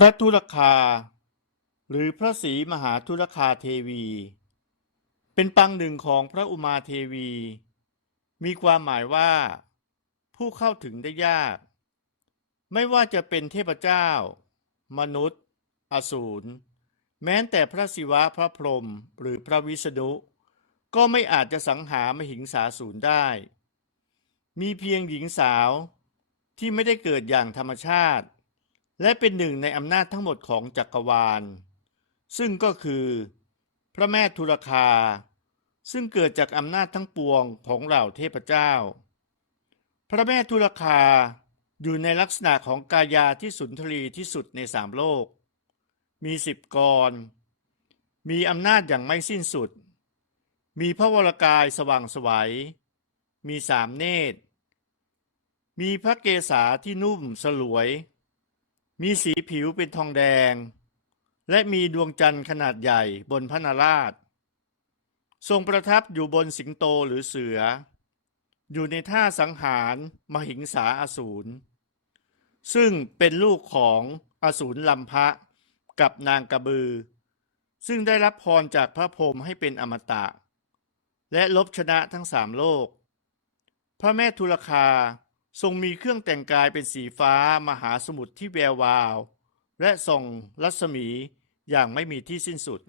พระธุรคา หรือพระศรีมหาธุรคาเทวี เป็นปังหนึ่งของพระอุมาเทวี มีความหมายว่า ผู้เข้าถึงได้ยาก ไม่ว่าจะเป็นเทพเจ้า มนุษย์ อสูร แม้แต่พระศิวะพระพรหมหรือพระวิษณุก็ไม่อาจจะสังหารมหิงสาสูรได้ มีเพียงหญิงสาวที่ไม่ได้เกิดอย่างธรรมชาติ และเป็นหนึ่งในอำนาจทั้งหมดของจักรวาล ซึ่งก็คือ พระแม่ทุรคา ซึ่งเกิดจากอำนาจทั้งปวงของเหล่าเทพเจ้า พระแม่ทุรคาอยู่ในลักษณะของกายาที่สุนทรีที่สุดในสามโลก มีสิบกร มีอำนาจอย่างไม่สิ้นสุด มีพระวรกายสว่างไสวัย มีสามเนตร มีพระเกศาที่นุ่มสลวย มีสีผิวเป็นทองแดง และมีดวงจันทร์ขนาดใหญ่บนพระนาราช ทรงประทับอยู่บนสิงโตหรือเสือ อยู่ในท่าสังหารมหิงสาอสูร ซึ่งเป็นลูกของอสูรลำพะกับนางกระบือ ซึ่งได้รับพรจากพระพรหมให้เป็นอมตะ และลบชนะทั้งสามโลก พระแม่ทุลคา ทรงมีเครื่องแต่งกายเป็นสีฟ้ามหาสมุทรที่แวววาว และส่องรัศมีอย่างไม่มีที่สิ้นสุด